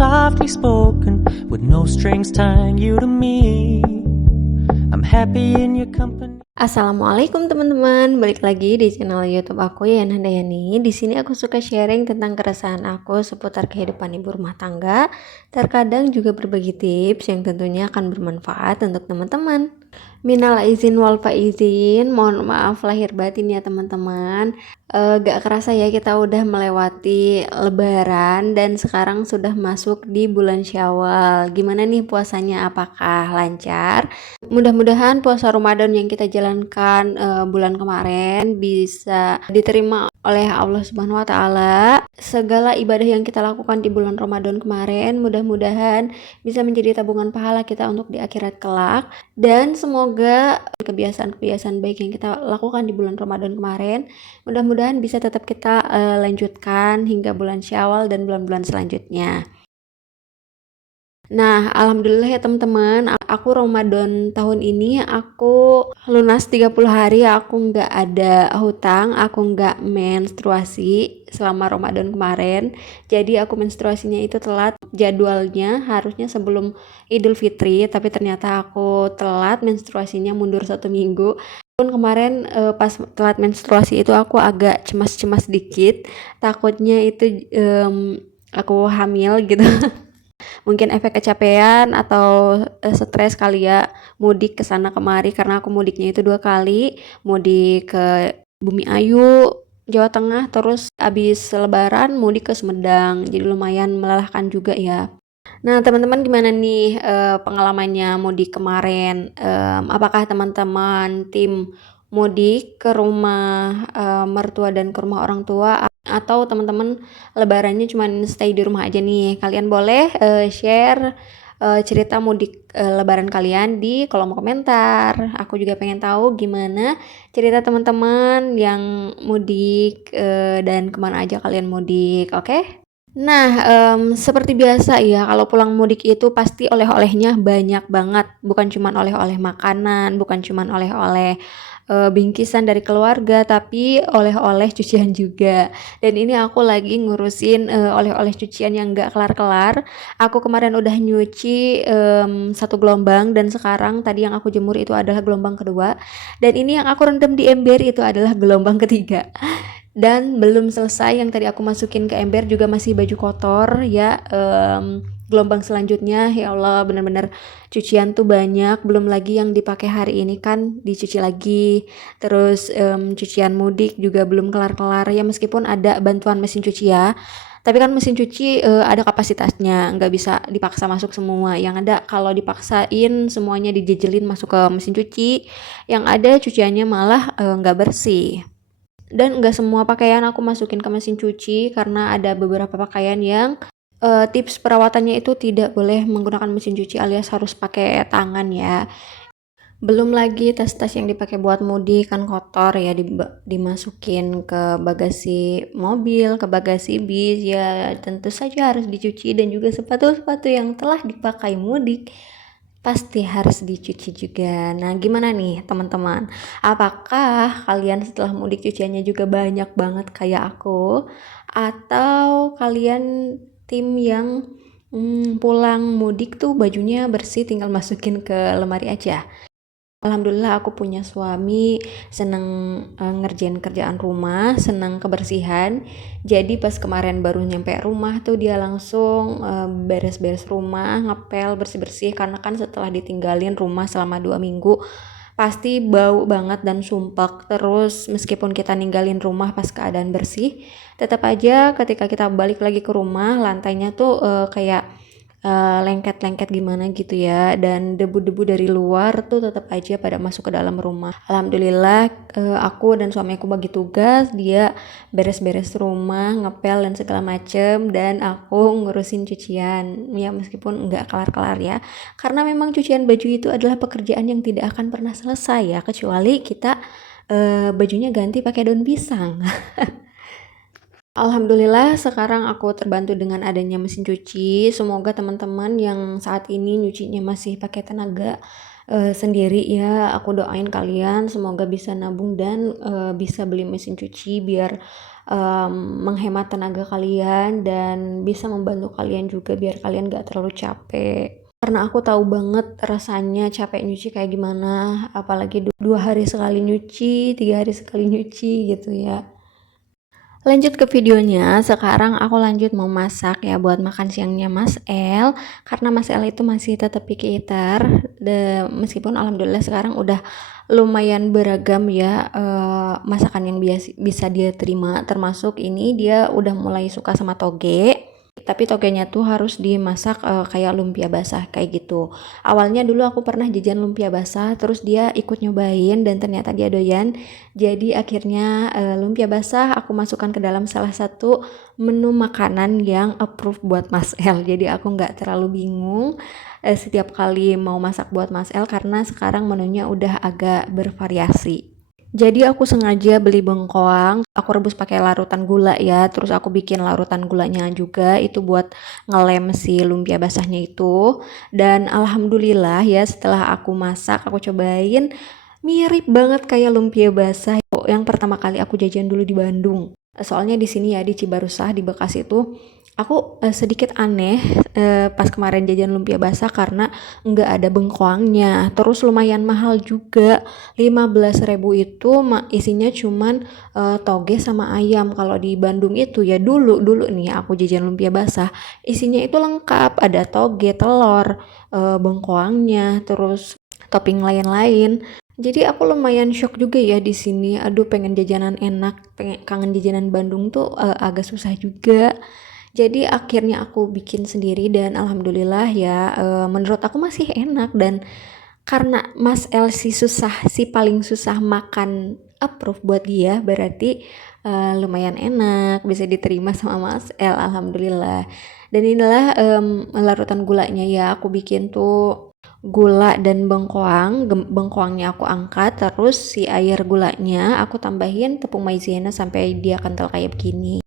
softly spoken, with no strings tying you to me. I'm happy in your company. Assalamualaikum teman-teman, balik lagi di channel YouTube aku Yana Handayani. Di sini aku suka sharing tentang keresahan aku seputar kehidupan ibu rumah tangga. Terkadang juga berbagi tips yang tentunya akan bermanfaat untuk teman-teman. Minal izin wal faizin, mohon maaf lahir batin ya teman-teman. Gak kerasa ya kita udah melewati lebaran dan sekarang sudah masuk di bulan Syawal. Gimana nih puasanya, apakah lancar? Mudah-mudahan puasa Ramadan yang kita jalankan bulan kemarin bisa diterima oleh Allah Subhanahu wa taala. Segala ibadah yang kita lakukan di bulan Ramadan kemarin mudah-mudahan bisa menjadi tabungan pahala kita untuk di akhirat kelak, dan semoga kebiasaan-kebiasaan baik yang kita lakukan di bulan Ramadan kemarin mudah-mudahan bisa tetap kita lanjutkan hingga bulan Syawal dan bulan-bulan selanjutnya. Nah, alhamdulillah ya teman-teman, aku Ramadan tahun ini aku lunas 30 hari, aku nggak ada hutang, aku nggak menstruasi selama Ramadan kemarin. Jadi aku menstruasinya itu telat, jadwalnya harusnya sebelum Idul Fitri, tapi ternyata aku telat menstruasinya, mundur 1 minggu. Pun kemarin pas telat menstruasi itu aku agak cemas-cemas dikit, takutnya itu aku hamil gitu. Mungkin efek kecapean atau stres kali ya, mudik ke sana kemari, karena aku mudiknya itu 2 kali, mudik ke Bumi Ayu, Jawa Tengah, terus abis lebaran mudik ke Sumedang, jadi lumayan melelahkan juga ya. Nah teman-teman gimana nih pengalamannya mudik kemarin? Apakah teman-teman tim mudik ke rumah mertua dan ke rumah orang tua, atau teman-teman lebarannya cuma stay di rumah aja nih? Kalian boleh share cerita mudik lebaran kalian di kolom komentar. Aku juga pengen tahu gimana cerita teman-teman yang mudik dan kemana aja kalian mudik, oke? Nah, seperti biasa ya, kalau pulang mudik itu pasti oleh-olehnya banyak banget. Bukan cuman oleh-oleh makanan, bukan cuman oleh-oleh bingkisan dari keluarga, tapi oleh-oleh cucian juga. Dan ini aku lagi ngurusin oleh-oleh cucian yang gak kelar-kelar. Aku kemarin udah nyuci 1 gelombang, dan sekarang tadi yang aku jemur itu adalah gelombang kedua. Dan ini yang aku rendam di ember itu adalah gelombang ketiga. Dan belum selesai yang tadi aku masukin ke ember, juga masih baju kotor ya. Gelombang selanjutnya, ya Allah, bener-bener cucian tuh banyak, belum lagi yang dipakai hari ini kan dicuci lagi. Terus cucian mudik juga belum kelar-kelar ya, meskipun ada bantuan mesin cuci ya, tapi kan mesin cuci ada kapasitasnya, nggak bisa dipaksa masuk semua. Yang ada kalau dipaksain semuanya dijejelin masuk ke mesin cuci, yang ada cuciannya malah nggak bersih. Dan nggak semua pakaian aku masukin ke mesin cuci, karena ada beberapa pakaian yang tips perawatannya itu tidak boleh menggunakan mesin cuci, alias harus pakai tangan ya. Belum lagi tas-tas yang dipakai buat mudik kan kotor ya, dimasukin ke bagasi mobil, ke bagasi bis ya, tentu saja harus dicuci. Dan juga sepatu-sepatu yang telah dipakai mudik pasti harus dicuci juga. Nah gimana nih teman-teman, apakah kalian setelah mudik cuciannya juga banyak banget kayak aku, atau kalian tim yang pulang mudik tuh bajunya bersih tinggal masukin ke lemari aja? Alhamdulillah aku punya suami seneng ngerjain kerjaan rumah, seneng kebersihan. Jadi pas kemarin baru nyampe rumah tuh dia langsung beres-beres rumah, ngepel, bersih-bersih, karena kan setelah ditinggalin rumah selama 2 minggu pasti bau banget dan sumpek. Terus meskipun kita ninggalin rumah pas keadaan bersih, tetap aja ketika kita balik lagi ke rumah, lantainya tuh kayak lengket-lengket gimana gitu ya, dan debu-debu dari luar tuh tetap aja pada masuk ke dalam rumah. Alhamdulillah aku dan suami aku bagi tugas, dia beres-beres rumah, ngepel dan segala macem, dan aku ngurusin cucian ya, meskipun nggak kelar-kelar ya, karena memang cucian baju itu adalah pekerjaan yang tidak akan pernah selesai ya, kecuali kita bajunya ganti pakai daun pisang. Alhamdulillah sekarang aku terbantu dengan adanya mesin cuci. Semoga teman-teman yang saat ini nyucinya masih pakai tenaga sendiri ya. Aku doain kalian semoga bisa nabung dan bisa beli mesin cuci biar menghemat tenaga kalian dan bisa membantu kalian juga biar kalian gak terlalu capek. Karena aku tahu banget rasanya capek nyuci kayak gimana, apalagi 2 hari sekali nyuci, 3 hari sekali nyuci gitu ya. Lanjut ke videonya, sekarang aku lanjut mau masak ya buat makan siangnya Mas El. Karena Mas El itu masih tetap picky eater, meskipun alhamdulillah sekarang udah lumayan beragam ya masakan yang bisa dia terima. Termasuk ini dia udah mulai suka sama toge. Tapi togenya tuh harus dimasak kayak lumpia basah kayak gitu. Awalnya dulu aku pernah jajan lumpia basah, terus dia ikut nyobain dan ternyata dia doyan. Jadi akhirnya lumpia basah aku masukkan ke dalam salah satu menu makanan yang approve buat Mas El. Jadi aku nggak terlalu bingung setiap kali mau masak buat Mas El karena sekarang menunya udah agak bervariasi. Jadi aku sengaja beli bengkoang, aku rebus pakai larutan gula ya, terus aku bikin larutan gulanya juga itu buat ngelem si lumpia basahnya itu. Dan alhamdulillah ya setelah aku masak, aku cobain mirip banget kayak lumpia basah yang pertama kali aku jajan dulu di Bandung. Soalnya di sini ya di Cibarusah di Bekasi itu aku sedikit aneh pas kemarin jajan lumpia basah karena nggak ada bengkoangnya. Terus lumayan mahal juga. 15.000 itu isinya cuman toge sama ayam. Kalau di Bandung itu ya dulu nih aku jajan lumpia basah, isinya itu lengkap, ada toge, telur, bengkoangnya, terus topping lain-lain. Jadi aku lumayan shock juga ya di sini. Aduh, pengen jajanan enak, pengen kangen jajanan Bandung tuh agak susah juga. Jadi akhirnya aku bikin sendiri dan alhamdulillah ya menurut aku masih enak. Dan karena Mas El si paling susah makan approve buat dia, berarti lumayan enak, bisa diterima sama Mas El, alhamdulillah. Dan inilah larutan gulanya ya, aku bikin tuh gula dan bengkoangnya aku angkat, terus si air gulanya aku tambahin tepung maizena sampai dia kental kayak begini.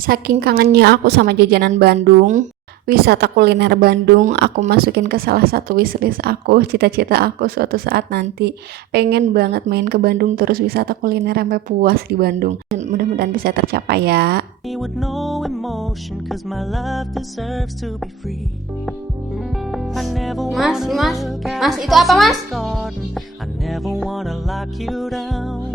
Saking kangennya aku sama jajanan Bandung, wisata kuliner Bandung, aku masukin ke salah satu wishlist aku, cita-cita aku suatu saat nanti. Pengen banget main ke Bandung terus wisata kuliner sampai puas di Bandung. Dan mudah-mudahan bisa tercapai ya. With no emotion, 'cause my love deserves to be free. I never Mas, wanna mas, look at mas, a itu apa, house in mas? the garden. I never wanna lock you down.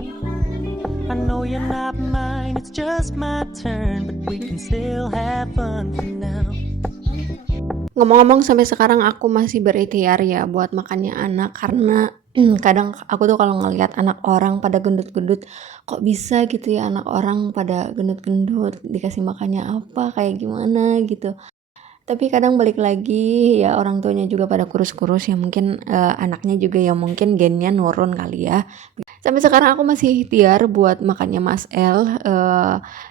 I know you're not mine, it's just my turn, but we can still have fun for now. Ngomong-ngomong sampai sekarang aku masih berikhtiar ya buat makannya anak karena kadang aku tuh kalau ngelihat anak orang pada gendut-gendut, kok bisa gitu ya anak orang pada gendut-gendut, dikasih makannya apa, kayak gimana gitu. Tapi kadang balik lagi ya orang tuanya juga pada kurus-kurus ya mungkin anaknya juga ya mungkin gennya nurun kali ya. Sampai sekarang aku masih ikhtiar buat makannya Mas El,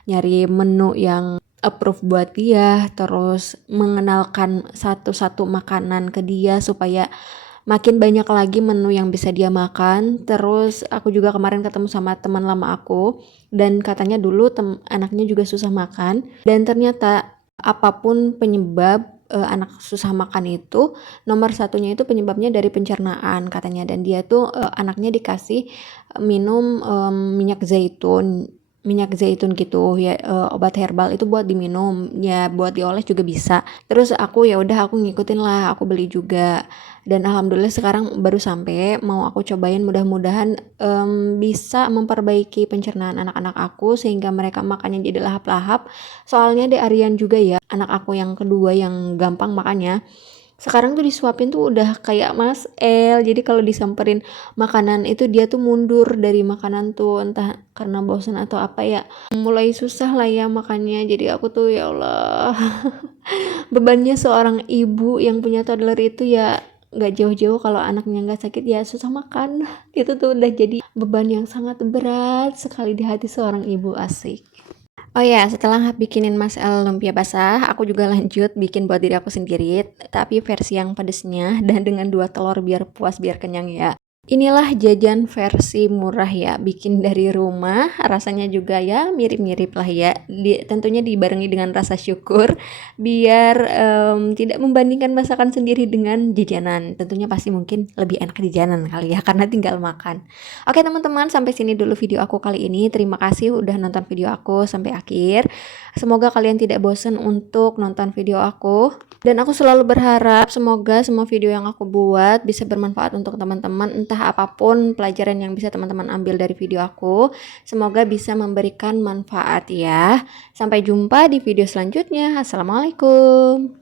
nyari menu yang approve buat dia, terus mengenalkan satu-satu makanan ke dia supaya makin banyak lagi menu yang bisa dia makan. Terus aku juga kemarin ketemu sama teman lama aku dan katanya dulu anaknya juga susah makan dan ternyata apapun penyebab anak susah makan itu nomor satunya itu penyebabnya dari pencernaan katanya. Dan dia tuh anaknya dikasih minum minyak zaitun gitu ya, obat herbal itu buat diminum ya, buat dioles juga bisa. Terus aku ya udah aku ngikutin lah, aku beli juga dan alhamdulillah sekarang baru sampai mau aku cobain, mudah-mudahan bisa memperbaiki pencernaan anak-anak aku sehingga mereka makannya jadi lahap-lahap. Soalnya di Aryan juga ya, anak aku yang kedua yang gampang makannya sekarang tuh disuapin tuh udah kayak Mas El. Jadi kalau disamperin makanan itu dia tuh mundur dari makanan tuh, entah karena bosan atau apa ya, mulai susah lah ya makannya. Jadi aku tuh ya Allah bebannya seorang ibu yang punya toddler itu ya nggak jauh-jauh kalau anaknya nggak sakit ya susah makan. Itu tuh udah jadi beban yang sangat berat sekali di hati seorang ibu, asik. Oh ya, setelah bikinin Mas El lumpia basah, aku juga lanjut bikin buat diri aku sendiri, tapi versi yang pedesnya dan dengan 2 telur biar puas, biar kenyang ya. Inilah jajan versi murah ya, bikin dari rumah, rasanya juga ya mirip-mirip lah ya. Tentunya dibarengi dengan rasa syukur, biar tidak membandingkan masakan sendiri dengan jajanan. Tentunya pasti mungkin lebih enak jajanan kali ya, karena tinggal makan. Oke teman-teman, sampai sini dulu video aku kali ini. Terima kasih udah nonton video aku sampai akhir. Semoga kalian tidak bosan untuk nonton video aku. Dan aku selalu berharap semoga semua video yang aku buat bisa bermanfaat untuk teman-teman, entah apapun pelajaran yang bisa teman-teman ambil dari video aku. Semoga bisa memberikan manfaat ya. Sampai jumpa di video selanjutnya. Assalamualaikum.